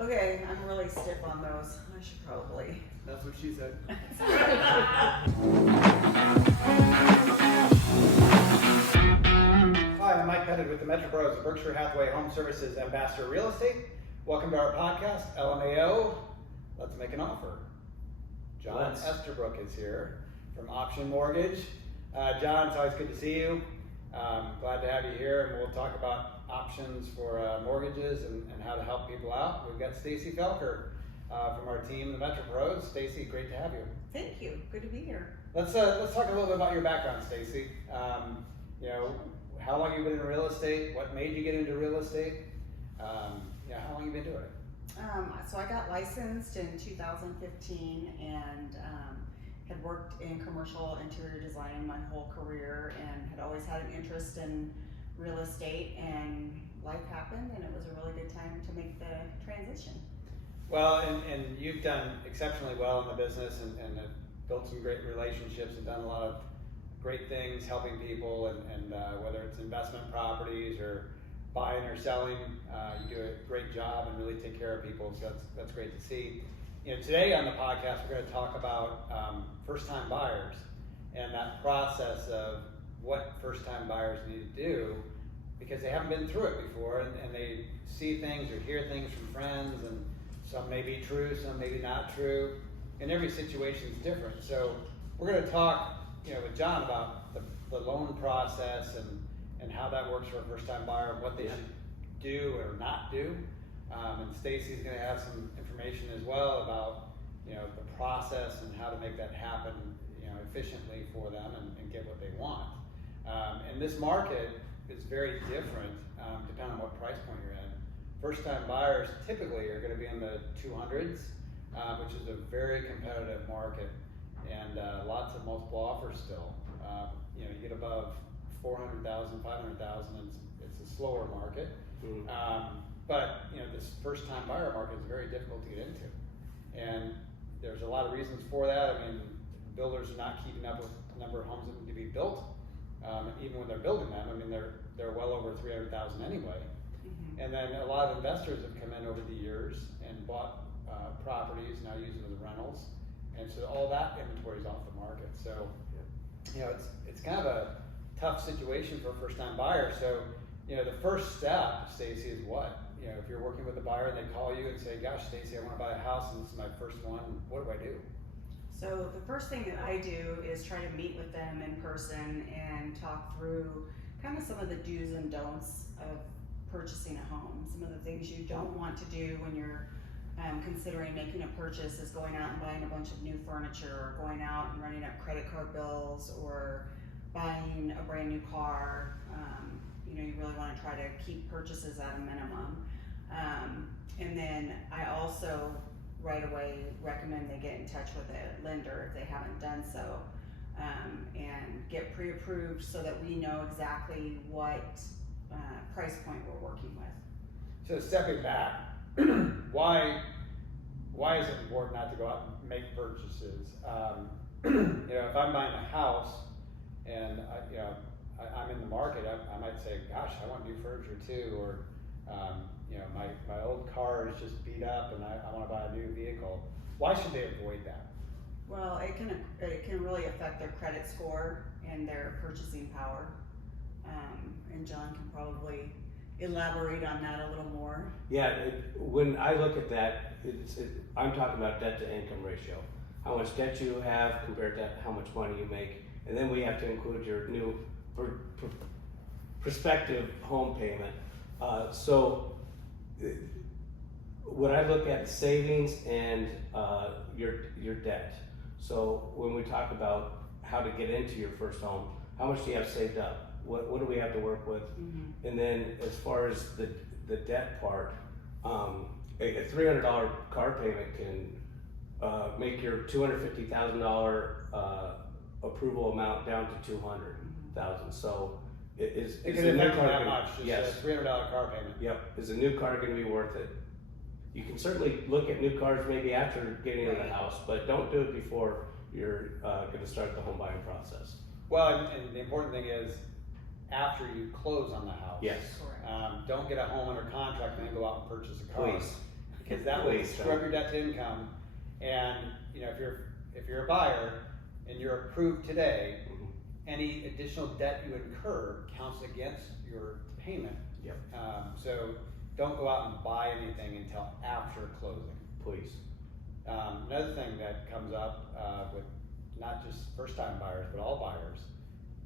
Okay, I'm really stiff on those. I should probably. That's what she said. Hi, I'm Mike Pettid with the Metro Bros of Berkshire Hathaway Home Services Ambassador Real Estate. Welcome to our podcast, LMAO. Let's make an offer. John Estabrook is here from Option Mortgage. John, it's always good to see you. Glad to have you here, and we'll talk about options for mortgages and how to help people out. We've got Stacy Felker from our team, the Metro Pros. Stacy, great to have you. Thank you. Good to be here. Let's talk a little bit about your background, Stacy. How long you've been in real estate? What made you get into real estate? How long you been doing it? So I got licensed in 2015 and had worked in commercial interior design my whole career and had always had an interest in real estate, and life happened and it was a really good time to make the transition. Well, and you've done exceptionally well in the business and have built some great relationships and done a lot of great things helping people, and whether it's investment properties or buying or selling, you do a great job and really take care of people, so that's great to see. Today on the podcast we're going to talk about first-time buyers and that process of what first-time buyers need to do, because they haven't been through it before, and they see things or hear things from friends, and some may be true, some may be not true, and every situation is different. So we're going to talk with John about the loan process and how that works for a first-time buyer, and what they should do or not do. And Stacy's going to have some information as well about the process and how to make that happen efficiently for them and get what they want. And this market is very different depending on what price point you're in. First-time buyers typically are going to be in the 200s, which is a very competitive market, and lots of multiple offers still. You get above 400,000, 500,000, it's a slower market. But this first-time buyer market is very difficult to get into, and there's a lot of reasons for that. I mean, builders are not keeping up with the number of homes that need to be built, even when they're building them. I mean, they're well over 300,000 anyway. And then a lot of investors have come in over the years and bought properties, now using them as rentals, and so all that inventory is off the market. So it's kind of a tough situation for a first-time buyer. So the first step, Stacy, is what? If you're working with a buyer and they call you and say, gosh, Stacy, I want to buy a house and this is my first one, what do I do? So the first thing that I do is try to meet with them in person and talk through kind of some of the do's and don'ts of purchasing a home. Some of the things you don't want to do when you're considering making a purchase is going out and buying a bunch of new furniture, or going out and running up credit card bills, or buying a brand new car. You really want to try to keep purchases at a minimum. And then I also right away recommend they get in touch with a lender if they haven't done so, and get pre-approved so that we know exactly what price point we're working with. So stepping back, why is it important not to go out and make purchases? If I'm buying a house and I'm in the market, I might say, gosh, I want new furniture too, or my old car is just beat up and I want to buy a new vehicle. Why should they avoid that? Well, it can really affect their credit score and their purchasing power. And John can probably elaborate on that a little more. Yeah, when I look at that, I'm talking about debt to income ratio. How much debt you have compared to how much money you make, and then we have to include your new prospective home payment. So what I look at is savings and your debt. So when we talk about how to get into your first home, how much do you have saved up? What do we have to work with? And then as far as the debt part, a $300 car payment can make your $250,000 approval amount down to $200,000. So it can affect that much. Yes, a $300 car payment. Yep. Is a new car going to be worth it? You can certainly look at new cars maybe after getting into the house, but don't do it before you're going to start the home buying process. Well, and the important thing is after you close on the house. Yes. Don't get a home under contract and then go out and purchase a car. Please. because that will Please screw up don't. your debt to income. And you know, if you're a buyer and you're approved today, any additional debt you incur counts against your payment. Yep. So don't go out and buy anything until after closing. Please. Another thing that comes up with not just first-time buyers, but all buyers,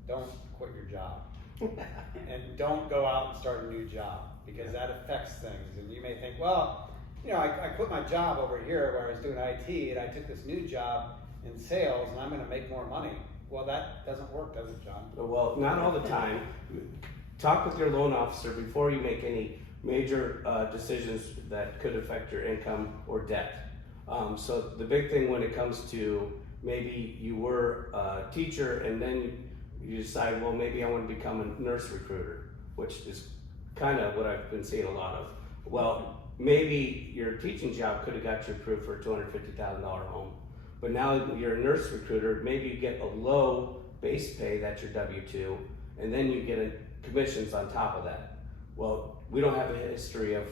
don't quit your job. And don't go out and start a new job, because that affects things. And you may think, well, you know, I quit my job over here where I was doing IT, and I took this new job in sales, and I'm gonna make more money. Well, that doesn't work, does it, John? Well, not all the time. Talk with your loan officer before you make any major decisions that could affect your income or debt. So the big thing when it comes to maybe you were a teacher and then you decide, well, maybe I want to become a nurse recruiter, which is kind of what I've been seeing a lot of. Well, maybe your teaching job could have got you approved for a $250,000 home. But now you're a nurse recruiter, maybe you get a low base pay, that's your W-2, and then you get commissions on top of that. Well, we don't have a history of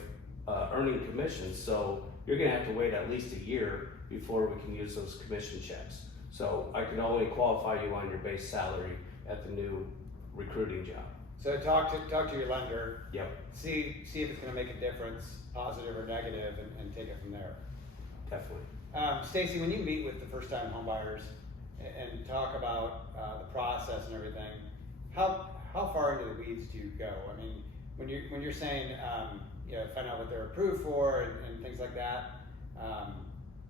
earning commissions, so you're gonna have to wait at least a year before we can use those commission checks. So I can only qualify you on your base salary at the new recruiting job. So talk to your lender. Yep. See if it's gonna make a difference, positive or negative, and take it from there. Definitely. Stacy, when you meet with the first-time home buyers and talk about the process and everything, how far into the weeds do you go? I mean, when you're saying you know, find out what they're approved for and things like that,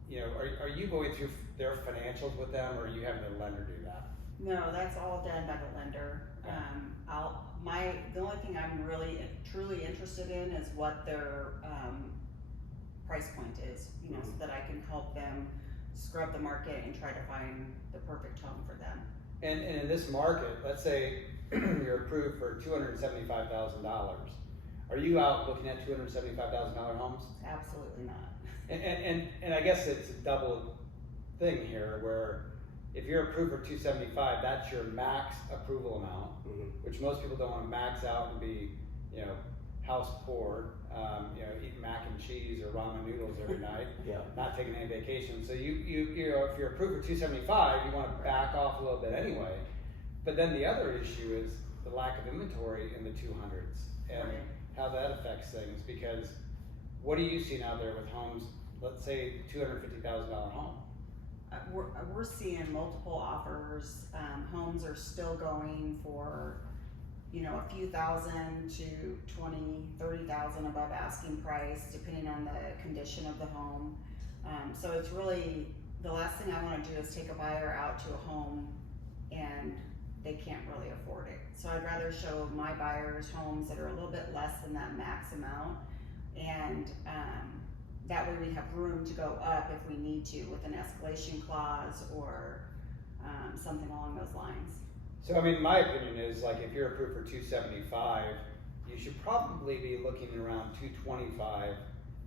you know, are you going through their financials with them, or are you having the lender do that? No, that's all done by the lender. The only thing I'm really truly interested in is what their price point is, you know, so that I can help them scrub the market and try to find the perfect home for them. And in this market, let's say you're approved for $275,000. Are you out looking at $275,000 homes? Absolutely not. And I guess it's a double thing here, where if you're approved for 275, that's your max approval amount, which most people don't want to max out and be, you know, house poor, you know, eating mac and cheese or ramen noodles every night, Yeah. not taking any vacation. So you know, if you're approved for 275, you want to back off a little bit anyway. But then the other issue is the lack of inventory in the 200s and Right. how that affects things. Because what are you seeing out there with homes? Let's say $250,000 home. We're seeing multiple offers. Homes are still going for, you know, a few thousand to 20, 30,000 above asking price, depending on the condition of the home. So it's really, the last thing I want to do is take a buyer out to a home and they can't really afford it. So I'd rather show my buyers homes that are a little bit less than that max amount, and that way we have room to go up if we need to with an escalation clause or something along those lines. So I mean, my opinion is, like, if you're approved for 275, you should probably be looking around 225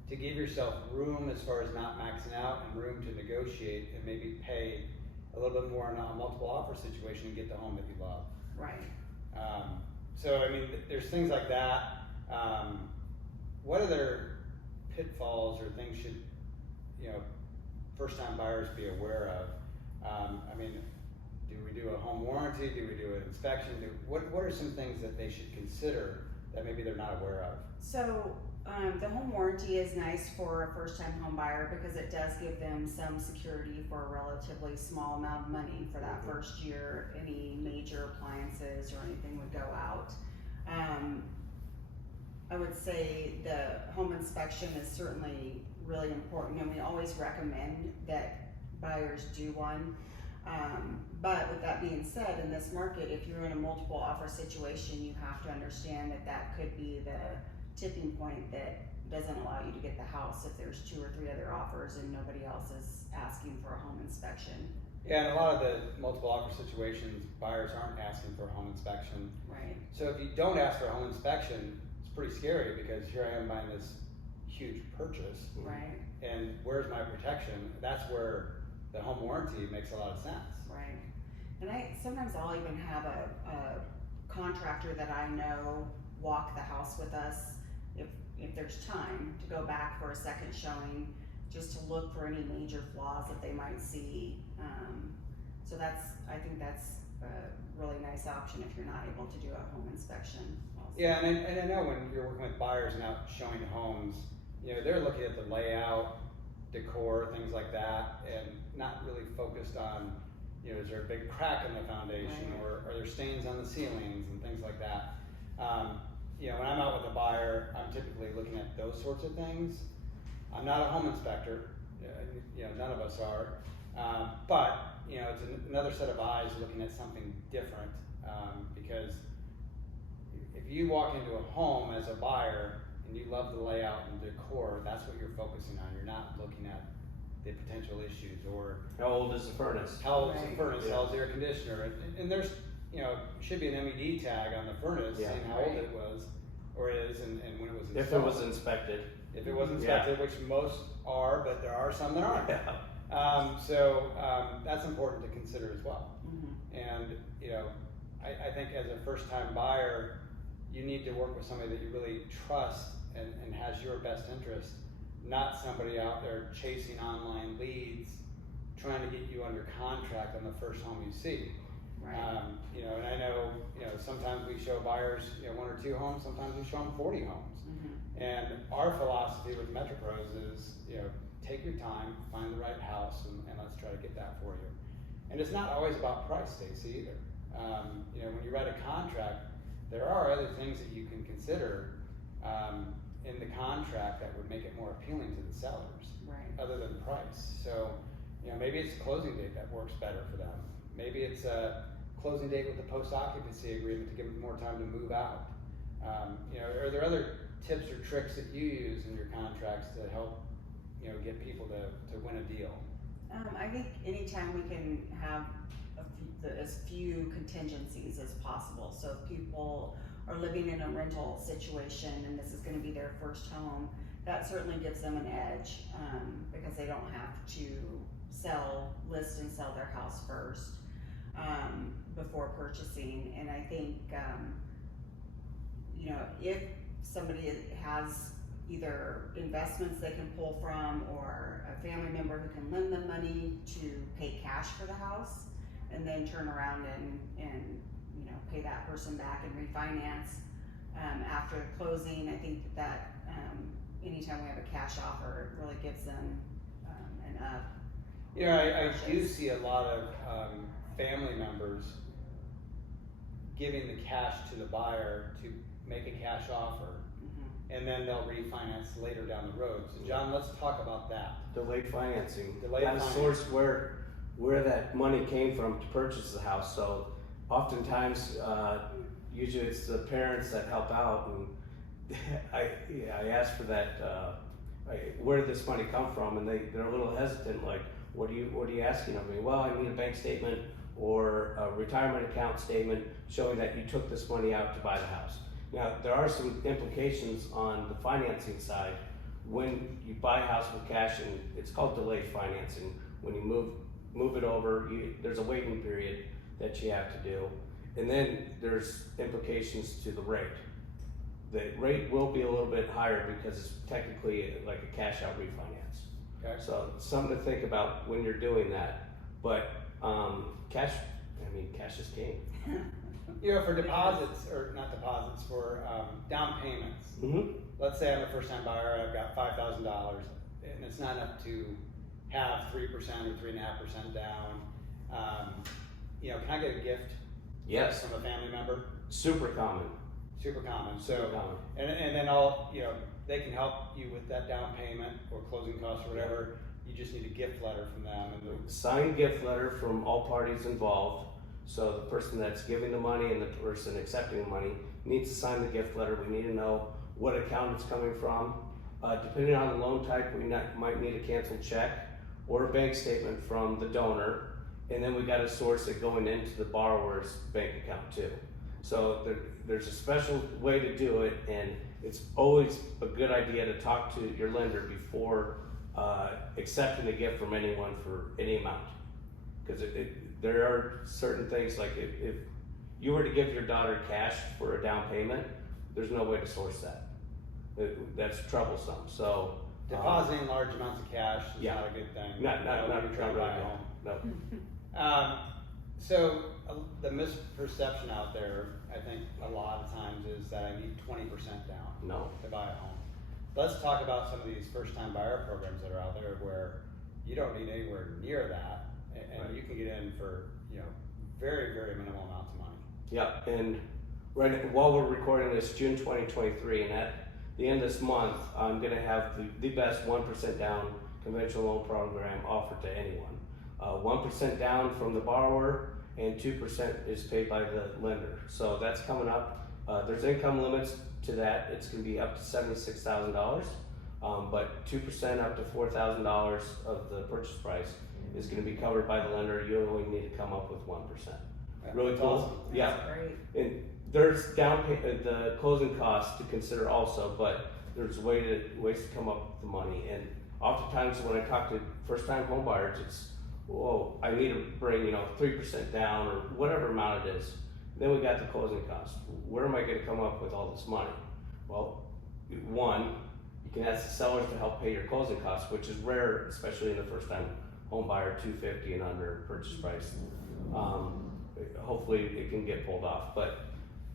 to give yourself room as far as not maxing out and room to negotiate and maybe pay a little bit more in a multiple offer situation and get the home that you love. Right. So I mean, there's things like that. What other pitfalls or things should, you know, first-time buyers be aware of? I mean, do we do a home warranty? Do we do an inspection? What are some things that they should consider that maybe they're not aware of? So the home warranty is nice for a first-time home buyer because it does give them some security for a relatively small amount of money for that first year. Any major appliances or anything would go out. I would say the home inspection is certainly really important, and we always recommend that buyers do one. But with that being said, in this market, if you're in a multiple offer situation, you have to understand that that could be the tipping point that doesn't allow you to get the house if there's 2 or 3 other offers and nobody else is asking for a home inspection. Yeah, and a lot of the multiple offer situations, buyers aren't asking for a home inspection. Right. So if you don't ask for a home inspection, it's pretty scary, because here I am buying this huge purchase. Right. And where's my protection? That's where the home warranty makes a lot of sense. Right. And sometimes I'll even have a contractor that I know walk the house with us. If if there's time, to go back for a second showing, just to look for any major flaws that they might see. So I think that's a really nice option if you're not able to do a home inspection also. Yeah, and I know when you're working with buyers and out showing homes, they're looking at the layout, decor, things like that, and not really focused on, is there a big crack in the foundation, Right. or are there stains on the ceilings and things like that. When I'm out with a buyer, I'm typically looking at those sorts of things. I'm not a home inspector, none of us are, but it's another set of eyes looking at something different, because if you walk into a home as a buyer and you love the layout and decor, that's what you're focusing on. You're not looking at the potential issues, or How old is the furnace? how old is the Right. furnace, Yeah. how old's the air conditioner, and there's, should be an MED tag on the furnace, Yeah. saying how old Right. it was, or is, and when it was installed. If it was inspected. If it was inspected, which most are, but there are some that aren't. So that's important to consider as well. Mhm. And I think as a first-time buyer, you need to work with somebody that you really trust and has your best interest, not somebody out there chasing online leads, trying to get you under contract on the first home you see. Right. And I know, sometimes we show buyers, 1 or 2 homes, sometimes we show them 40 homes. Mhm. And our philosophy with MetroPros is, take your time, find the right house, and let's try to get that for you. And it's not always about price, Stacy, either. When you write a contract, there are other things that you can consider in the contract that would make it more appealing to the sellers, Right. other than price. So, maybe it's a closing date that works better for them. Maybe it's a closing date with a post-occupancy agreement to give them more time to move out. Are there other tips or tricks that you use in your contracts to help, get people to win a deal? I think anytime we can have as few contingencies as possible. So if people are living in a rental situation and this is going to be their first home, that certainly gives them an edge, because they don't have to list and sell their house first before purchasing. And I think if somebody has either investments they can pull from, or a family member who can lend them money to pay cash for the house, and then turn around and pay that person back and refinance after closing, I think that anytime we have a cash offer, it really gives them an up. I do see a lot of family members giving the cash to the buyer to make a cash offer, and then they'll refinance later down the road. So John, let's talk about that. Delayed financing. Delayed Gotta financing. source where that money came from to purchase the house. So oftentimes, usually it's the parents that help out, and I ask for that. Where did this money come from? And they're a little hesitant. Like, what are you asking of me? Well, I need a bank statement or a retirement account statement showing that you took this money out to buy the house. Now, there are some implications on the financing side. When you buy a house with cash, and it's called delayed financing, when you move it over, there's a waiting period that you have to do. And then there's implications to the rate. The rate will be a little bit higher because it's technically like a cash out refinance. Okay. So something to think about when you're doing that. But cash is king. For deposits, or not deposits, for down payments. Mm-hmm. Let's say I'm a first-time buyer, I've got $5,000, and it's not enough to have 3% or 3.5% down. Can I get a gift? Yes. From a family member? Super common. Super common. Super So, common. and then they can help you with that down payment or closing costs or whatever. You just need a gift letter from them. And Signed gift letter from all parties involved. So the person that's giving the money and the person accepting the money needs to sign the gift letter. We need to know what account it's coming from. Depending on the loan type, we might need a canceled check or a bank statement from the donor. And then we got to source it going into the borrower's bank account too. So there's a special way to do it, and it's always a good idea to talk to your lender before accepting a gift from anyone for any amount. Because there are certain things, like if you were to give your daughter cash for a down payment, there's no way to source that. That's troublesome. So Depositing large amounts of cash is yeah. not a good thing. not when you're trying to buy a home. No. So the misperception out there, I think a lot of times, is that I need 20% down No. to buy a home. Let's talk about some of these first-time buyer programs that are out there where you don't need anywhere near that, and Right. you can get in for very, very minimal amounts of money. Yep, and right while we're recording this, June 2023, and at the end of this month, I'm gonna have the best 1% down conventional loan program offered to anyone. 1% down from the borrower, and 2% is paid by the lender. So that's coming up. There's income limits to that. It's gonna be up to $76,000, but 2% up to $4,000 of the purchase price is gonna be covered by the lender. You only need to come up with 1%. Really That's cool. awesome. Yeah. That's great. And there's the closing costs to consider also, but there's ways to come up with the money. And oftentimes when I talk to first-time home buyers, it's, whoa, I need to bring 3% down or whatever amount it is. Then we got the closing costs. Where am I going to come up with all this money? Well, one, you can ask the sellers to help pay your closing costs, which is rare, especially in the first-time home buyer, $250 and under purchase price. Hopefully it can get pulled off. But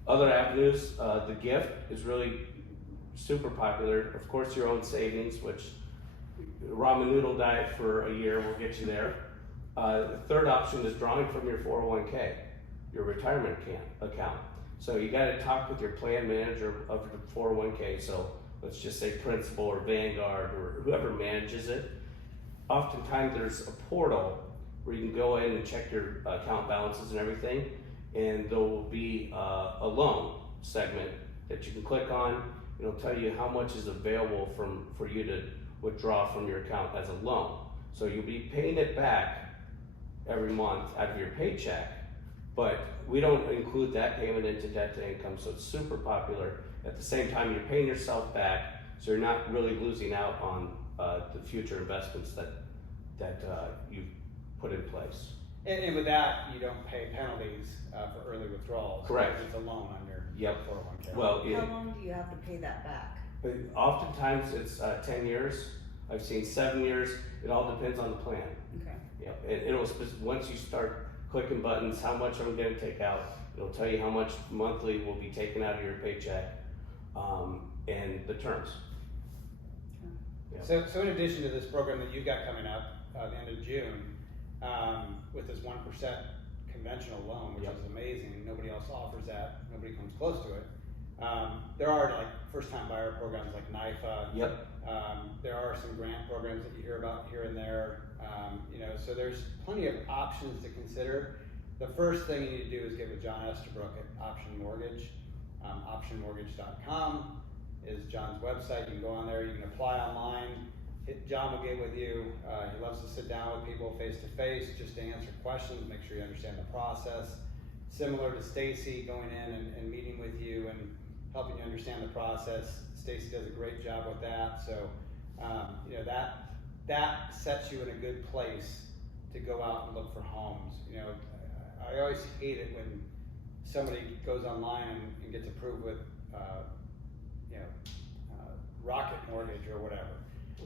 other avenues, the gift is really super popular. Of course, your own savings, which ramen noodle diet for a year will get you there. The third option is drawing from your 401k, your retirement account. So you got to talk with your plan manager of the 401k. So let's just say Principal or Vanguard or whoever manages it. Oftentimes there's a portal where you can go in and check your account balances and everything, and there will be a loan segment that you can click on. It'll tell you how much is available for you to withdraw from your account as a loan. So you'll be paying it back every month out of your paycheck, but we don't include that payment into debt to income, so it's super popular. At the same time, you're paying yourself back, so you're not really losing out on the future investments that you've put in place. And with that, you don't pay penalties for early withdrawals. Correct. Because it's a loan under Yep. 401k. Well, How long do you have to pay that back? oftentimes it's 10 years. I've seen 7 years. It all depends on the plan. Okay. Yep. And it'll once you start clicking buttons, how much I'm going to take out. It'll tell you how much monthly will be taken out of your paycheck, and the terms. So in addition to this program that you've got coming up the end of June, with this 1% conventional loan, which Yep. is amazing, nobody else offers that, nobody comes close to it. There are like first-time buyer programs like NIFA. Yep. There are some grant programs that you hear about here and there. So there's plenty of options to consider. The first thing you need to do is get with John Estabrook at Option Mortgage. Optionmortgage.com is John's website. You can go on there, you can apply online. John will get with you. He loves to sit down with people face to face just to answer questions, make sure you understand the process. Similar to Stacy, going in and meeting with you and helping you understand the process. Stacy does a great job with that. So, that sets you in a good place to go out and look for homes. I always hate it when somebody goes online and gets approved with, Rocket Mortgage or whatever.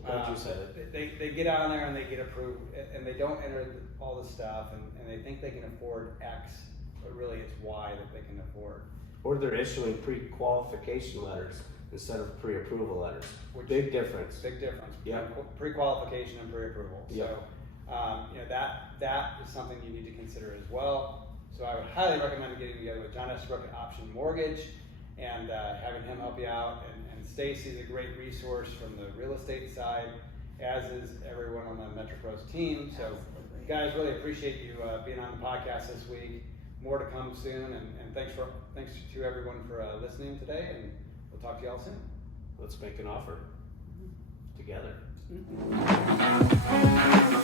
Glad you said it. They get on there and they get approved and they don't enter all the stuff and they think they can afford X, but really it's Y that they can afford. Or they're issuing pre-qualification letters instead of pre-approval letters. Big difference. Big difference. Yeah. Pre-qualification and pre-approval. Yeah. So, that is something you need to consider as well. So I would highly recommend getting together with John Estabrook at Option Mortgage and having him help you out. And Stacy is a great resource from the real estate side, as is everyone on the MetroPros team. So, Absolutely. guys, really appreciate you being on the podcast this week. More to come soon, and thanks to everyone for listening today. And we'll talk to you all soon. Let's make an offer together. Mhm.